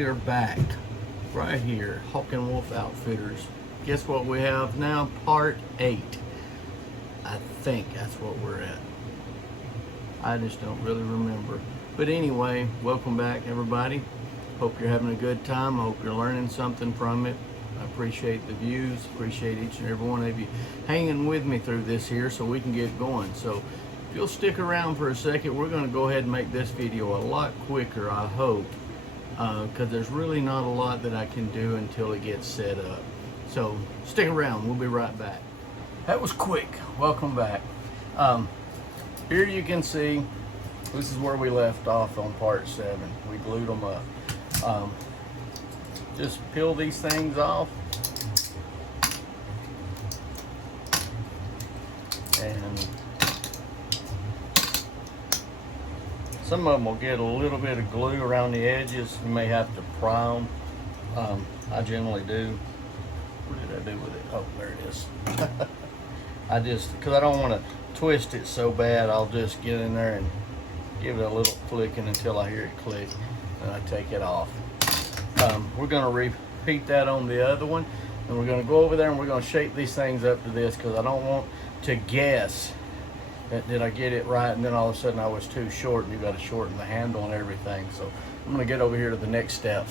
we are back right here, Hawk and Wolf Outfitters. Guess what we have now? Part 8. I think that's what we're at. I just don't really remember. But anyway, welcome back everybody. Hope you're having a good time. I hope you're learning something from it. I appreciate the views, appreciate each and every one of you hanging with me through this here so we can get going. So if you'll stick around for a second, we're going to go ahead and make this video a lot quicker, I hope, because there's really not a lot that I can do until it gets set up. So stick around, we'll be right back. That was quick. Welcome back. Here you can see, this is where we left off on part 7. We glued them up. Just peel these things off. And some of them will get a little bit of glue around the edges. You may have to pry them. I generally do. What did I do with it? Oh, there it is. Because I don't want to twist it so bad, I'll just get in there and give it a little flicking until I hear it click, and I take it off. We're going to repeat that on the other one, and we're going to go over there and we're going to shape these things up to this, because I don't want to guess that did I get it right and then all of a sudden I was too short and you got to shorten the handle and everything. So I'm going to get over here to the next step.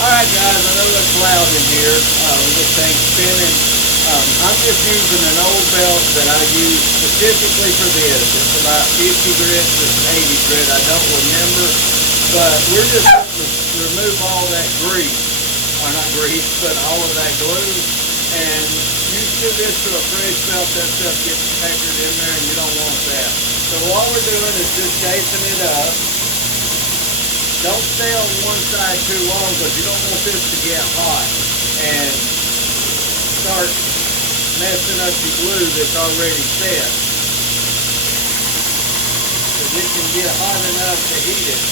Alright guys, I know it's loud in here. We get things spinning. I'm just using an old belt that I use specifically for this. It's about 50 grit to 80 grit. I don't remember. But we're just going to remove all that grease, or not grease, but all of that glue, and you do this to a fresh belt, that stuff gets peckered in there and you don't want that. So what we're doing is just shaping it up. Don't stay on one side too long because you don't want this to get hot and start messing up the glue that's already set. Because it can get hot enough to heat it.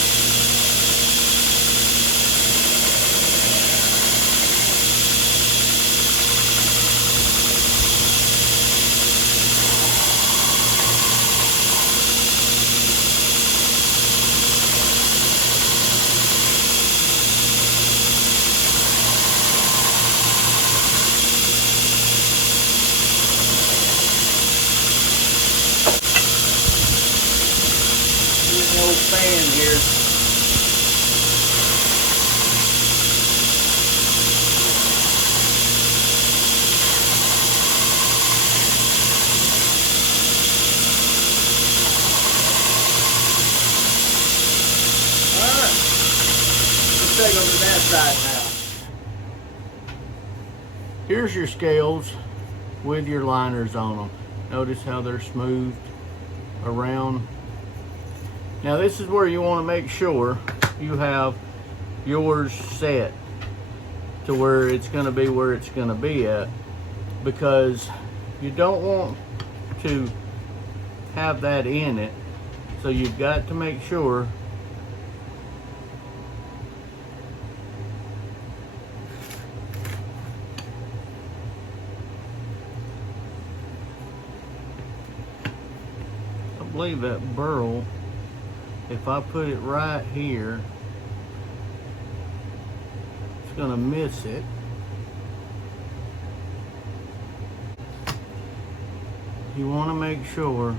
Fan here. Alright, let's take over that side now. Here's your scales with your liners on them. Notice how they're smoothed around. Now this is where you want to make sure you have yours set to where it's going to be where it's going to be at, because you don't want to have that in it, so you've got to make sure I believe that burl, if I put it right here, it's gonna miss it. You wanna make sure.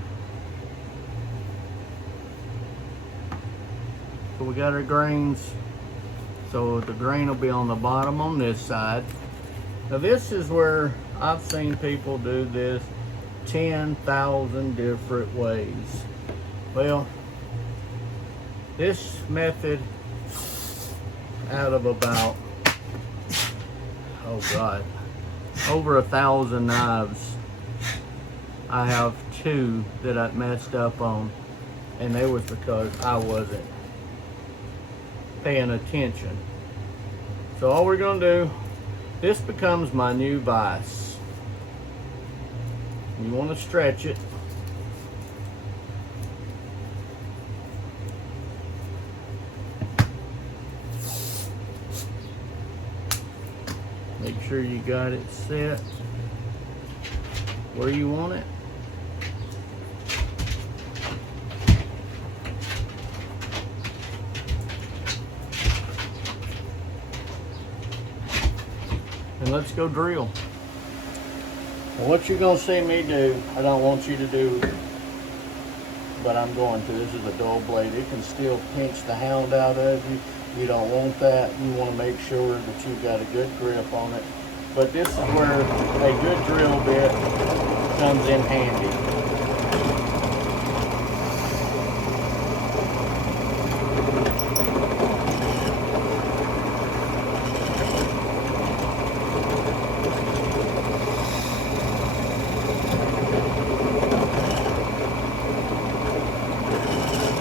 So we got our grains. So the grain will be on the bottom on this side. Now this is where I've seen people do this 10,000 different ways. Well, this method, out of about, oh God, over 1,000 knives, I have 2 that I messed up on, and they was because I wasn't paying attention. So all we're gonna do, this becomes my new vise. You want to stretch it. Make sure you got it set where you want it. and let's go drill. Well, what you're gonna see me do, I don't want you to do, but I'm going to. This is a dull blade. It can still pinch the hound out of you. You don't want that. You want to make sure that you've got a good grip on it. But this is where a good drill bit comes in handy.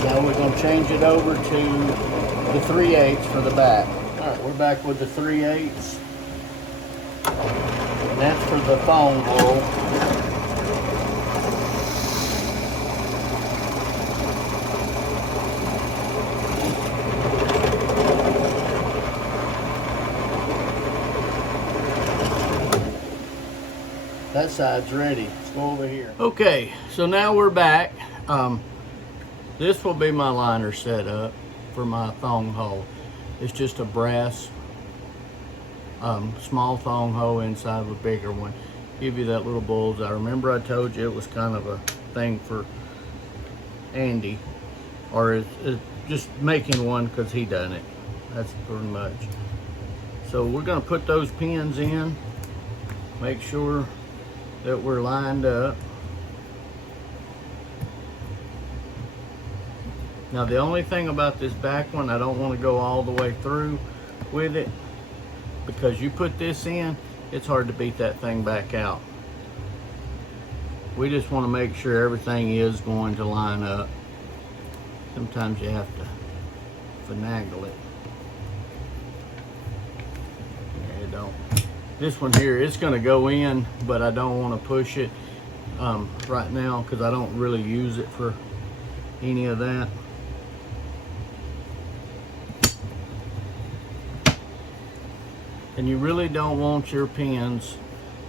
Now we're going to change it over to the 3/8 for the back. All right, we're back with the 3/8, and that's for the thong hole. That side's ready. Let's go over here. Okay, so now we're back. This will be my liner setup for my thong hole. It's just a brass small thong hole inside of a bigger one. Give you that little bullseye. Remember I told you it was kind of a thing for Andy, or it's just making one because he done it. That's pretty much. So we're gonna put those pins in, make sure that we're lined up. Now the only thing about this back one, I don't want to go all the way through with it, because you put this in, it's hard to beat that thing back out. We just want to make sure everything is going to line up. Sometimes you have to finagle it. Yeah, you don't. This one here, it's going to go in, but I don't want to push it right now because I don't really use it for any of that. And you really don't want your pins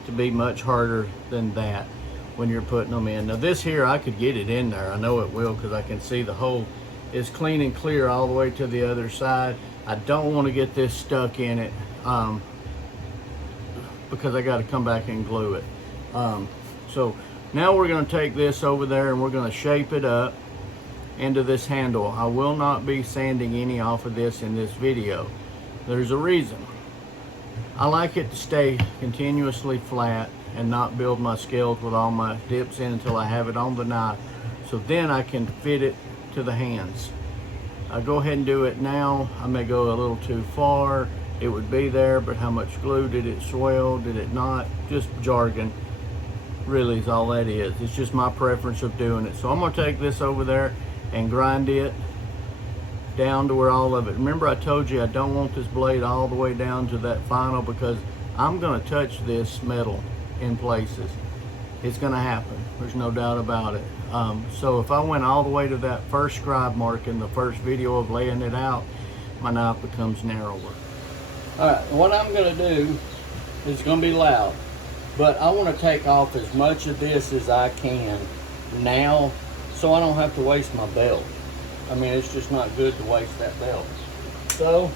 to be much harder than that when you're putting them in. Now this here, I could get it in there. I know it will because I can see the hole is clean and clear all the way to the other side. I don't want to get this stuck in it because I got to come back and glue it. So now we're going to take this over there and we're going to shape it up into this handle. I will not be sanding any off of this in this video. There's a reason. I like it to stay continuously flat and not build my scales with all my dips in until I have it on the knife, so then I can fit it to the hands. I go ahead and do it now. I may go a little too far. It would be there, but how much glue? Did it swell? Did it not? Just jargon, really, is all that is. It's just my preference of doing it. So I'm gonna take this over there and grind it down to where all of it. Remember I told you I don't want this blade all the way down to that final, because I'm going to touch this metal in places. It's going to happen. There's no doubt about it. So if I went all the way to that first scribe mark in the first video of laying it out, my knife becomes narrower. All right, what I'm going to do is going to be loud, but I want to take off as much of this as I can now so I don't have to waste my belt. I mean, it's just not good to waste that belt. So,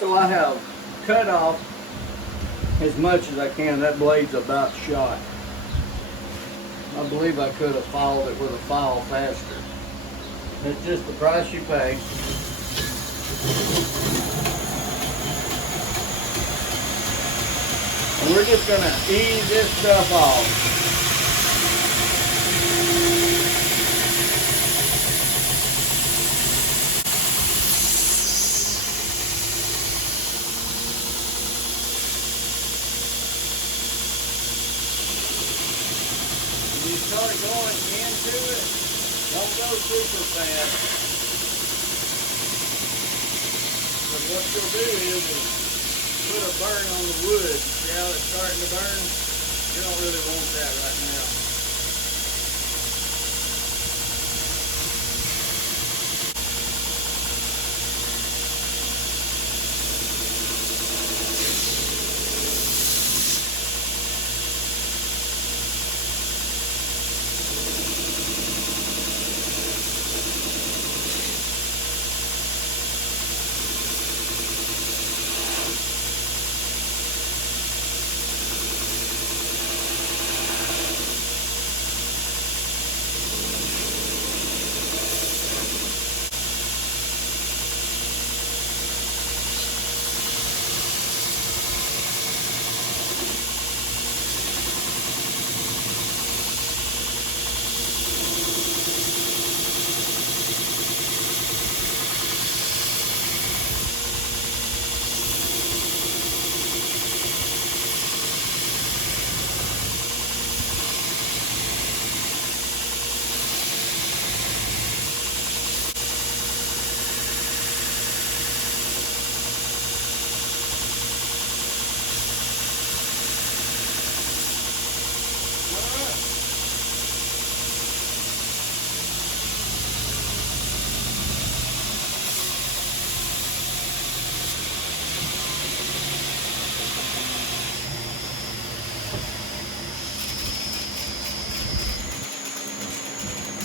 so I have cut off as much as I can. That blade's about shot. I believe I could have filed it with a file faster. It's just the price you pay. And we're just gonna ease this stuff off. start going into it, don't go super fast. Because what you'll do is put a burn on the wood. See how it's starting to burn? You don't really want that right now.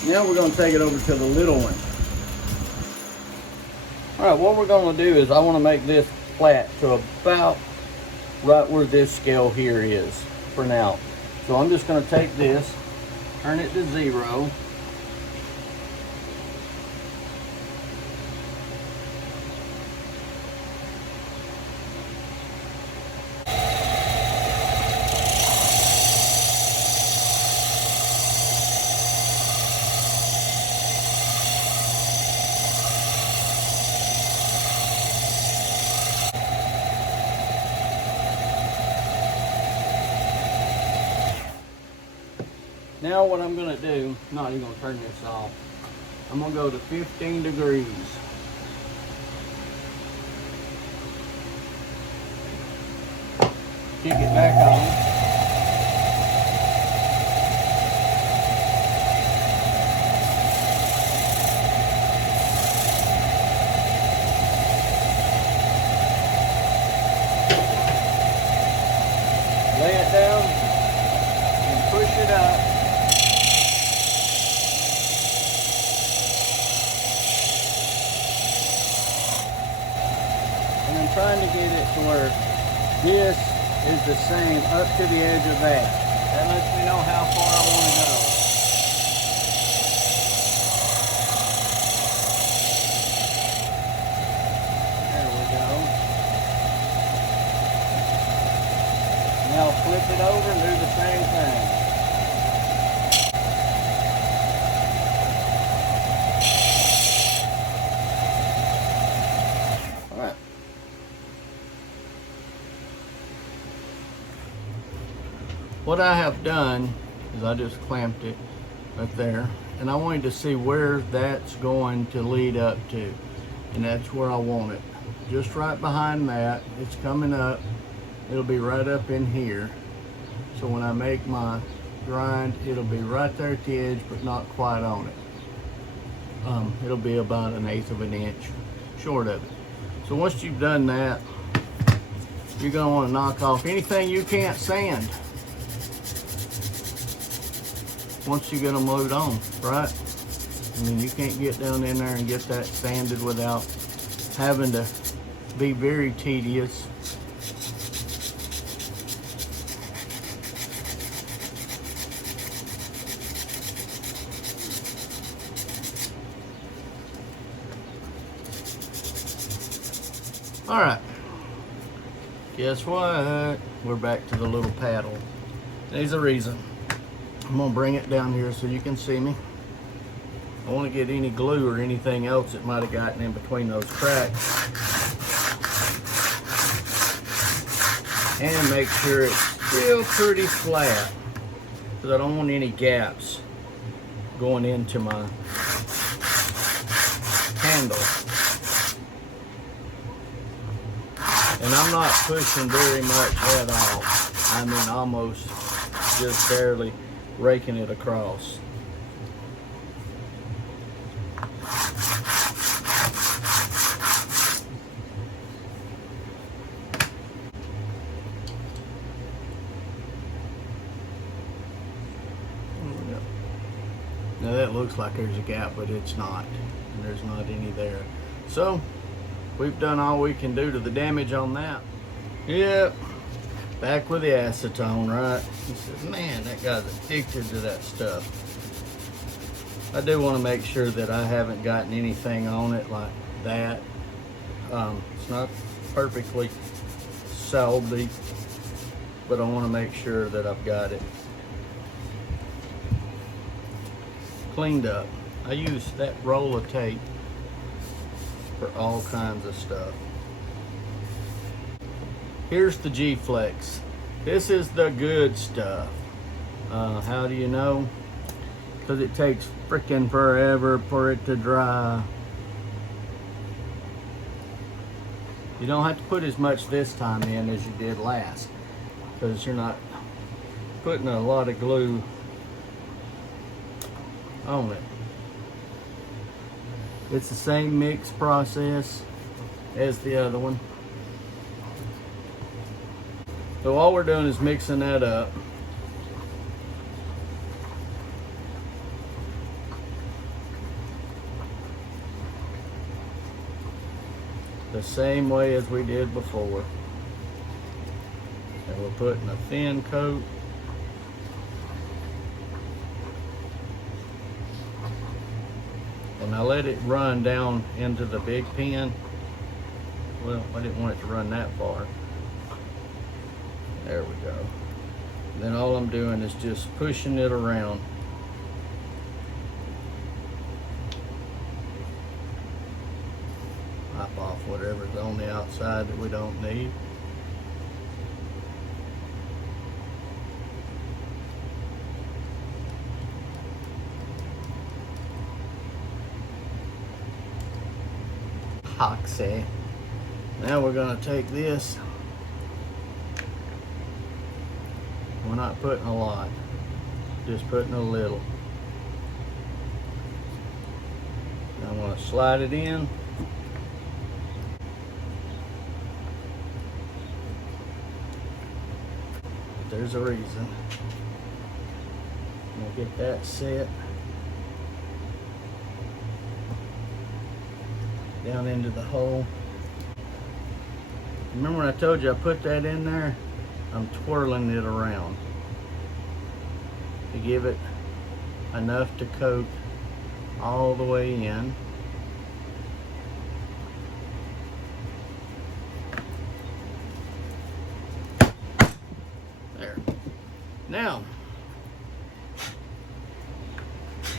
Now we're going to take it over to the little one. Alright, what we're going to do is I want to make this flat to about right where this scale here is for now. So I'm just going to take this, turn it to 0. Now what I'm going to do, I'm not even going to turn this off. I'm going to go to 15 degrees. Kick it back on. Lay it down and push it up. Trying to get it to where this is the same up to the edge of that. That lets me know how far I want to go. There we go. Now flip it over and do the same thing. What I have done is I just clamped it right there, and I wanted to see where that's going to lead up to, and that's where I want it. Just right behind that, it's coming up, it'll be right up in here. So when I make my grind, it'll be right there at the edge, but not quite on it. It'll be about 1/8 of an inch short of it. So once you've done that, you're gonna want to knock off anything you can't sand. Once you get them glued on, right? I mean, you can't get down in there and get that sanded without having to be very tedious. All right, guess what? We're back to the little paddle. There's a reason. I'm gonna bring it down here so you can see me. I want to get any glue or anything else that might have gotten in between those cracks. And make sure it's still pretty flat. because I don't want any gaps going into my handle. And I'm not pushing very much at all. I mean, almost just barely raking it across. Now that looks like there's a gap, but it's not. And there's not any there. So, we've done all we can do to the damage on that. Yep. Back with the acetone, right? He says, man, that guy's addicted to that stuff. I do want to make sure that I haven't gotten anything on it like that. It's not perfectly salty, but I want to make sure that I've got it cleaned up. I use that roll of tape for all kinds of stuff. Here's the G-Flex. This is the good stuff. How do you know? Because it takes freaking forever for it to dry. You don't have to put as much this time in as you did last, because you're not putting a lot of glue on it. It's the same mix process as the other one. So all we're doing is mixing that up. The same way as we did before. And we're putting a thin coat. And I let it run down into the big pen. Well, I didn't want it to run that far. There we go. Then all I'm doing is just pushing it around. Pop off whatever's on the outside that we don't need. Epoxy. Now we're going to take this. We're not putting a lot, just putting a little. Now I'm going to slide it in. There's a reason. I'm going to get that set down into the hole. Remember when I told you I put that in there? I'm twirling it around to give it enough to coat all the way in. There. Now,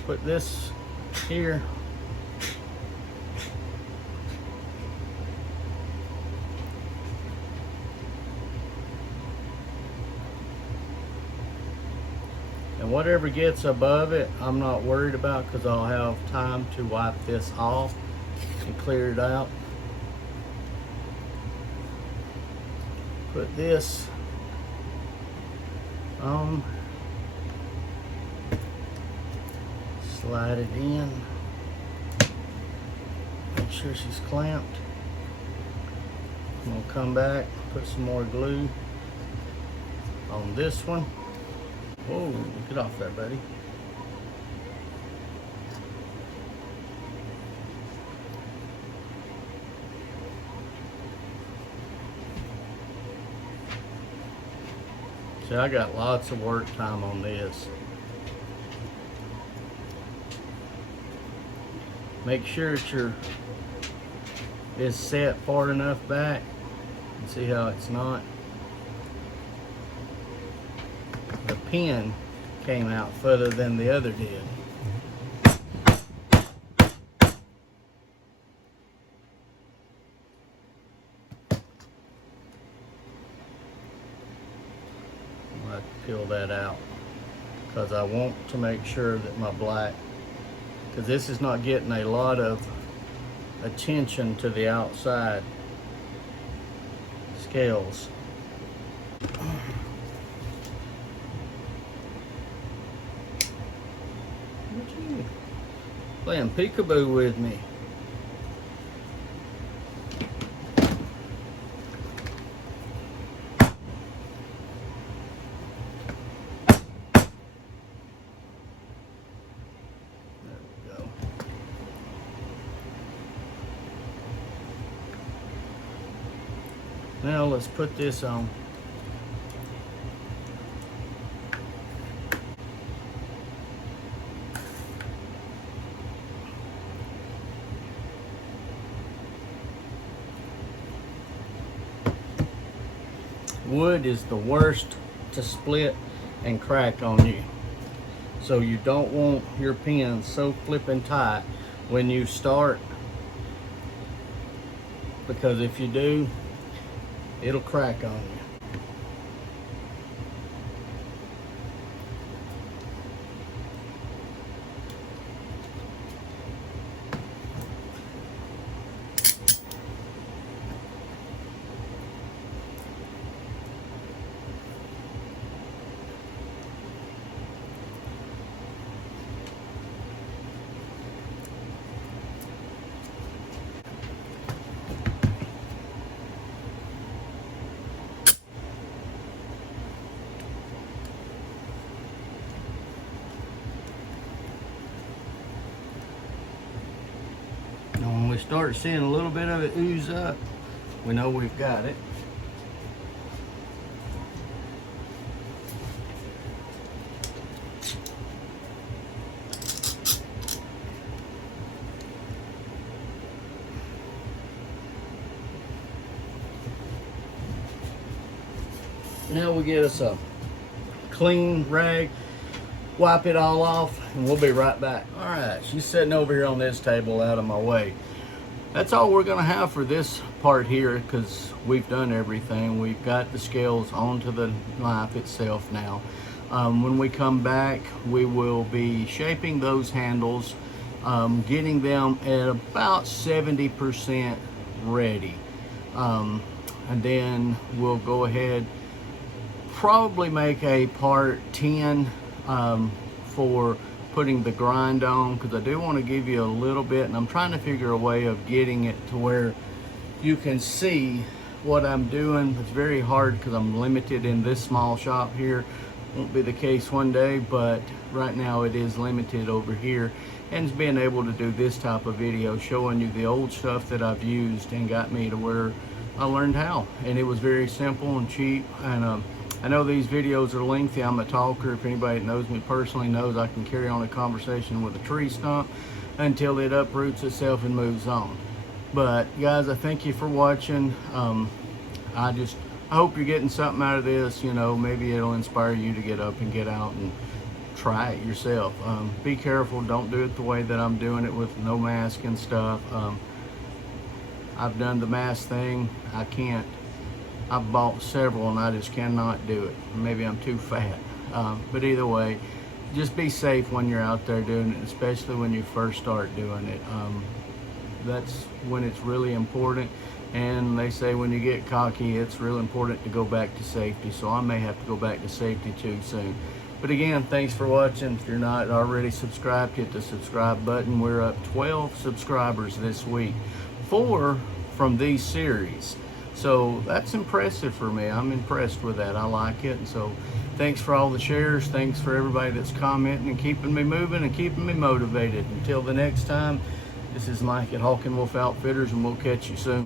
put this here. And whatever gets above it, I'm not worried about, because I'll have time to wipe this off and clear it out. Put this on. Slide it in. Make sure she's clamped. I'm going to come back, put some more glue on this one. Whoa, get off there, buddy. See, I got lots of work time on this. Make sure that it's set far enough back. And see how it's not? The pin came out further than the other did. I'll have to peel that out. because I want to make sure that my black, because this is not getting a lot of attention to the outside scales. Playing peekaboo with me. There we go. Now let's put this on. Wood is the worst to split and crack on you. So you don't want your pen so flipping tight when you start, because if you do, it'll crack on you. When we start seeing a little bit of it ooze up, we know we've got it. Now we get us a clean rag, wipe it all off, and we'll be right back. All right, she's sitting over here on this table out of my way. That's all we're gonna have for this part here, because we've done everything. We've got the scales onto the knife itself now. When we come back, we will be shaping those handles, getting them at about 70% ready. And then we'll go ahead, probably make a part 10 for putting the grind on, because I do want to give you a little bit, and I'm trying to figure a way of getting it to where you can see what I'm doing. It's very hard because I'm limited in this small shop here. Won't be the case one day, but right now it is limited over here. And being able to do this type of video showing you the old stuff that I've used and got me to where I learned how, and it was very simple and cheap. And I know these videos are lengthy. I'm a talker. If anybody that knows me personally knows I can carry on a conversation with a tree stump until it uproots itself and moves on. But guys, I thank you for watching. I hope you're getting something out of this. You know, maybe it'll inspire you to get up and get out and try it yourself. Be careful. Don't do it the way that I'm doing it with no mask and stuff. I've done the mask thing. I've bought several and I just cannot do it. Maybe I'm too fat. But either way, just be safe when you're out there doing it, especially when you first start doing it. That's when it's really important. And they say when you get cocky, it's real important to go back to safety. So I may have to go back to safety too soon. But again, thanks for watching. If you're not already subscribed, hit the subscribe button. We're up 12 subscribers this week, 4 from these series. So that's impressive for me. I'm impressed with that. I like it. And so thanks for all the shares. Thanks for everybody that's commenting and keeping me moving and keeping me motivated. Until the next time, this is Mike at Hawk & Wolf Outfitters, and we'll catch you soon.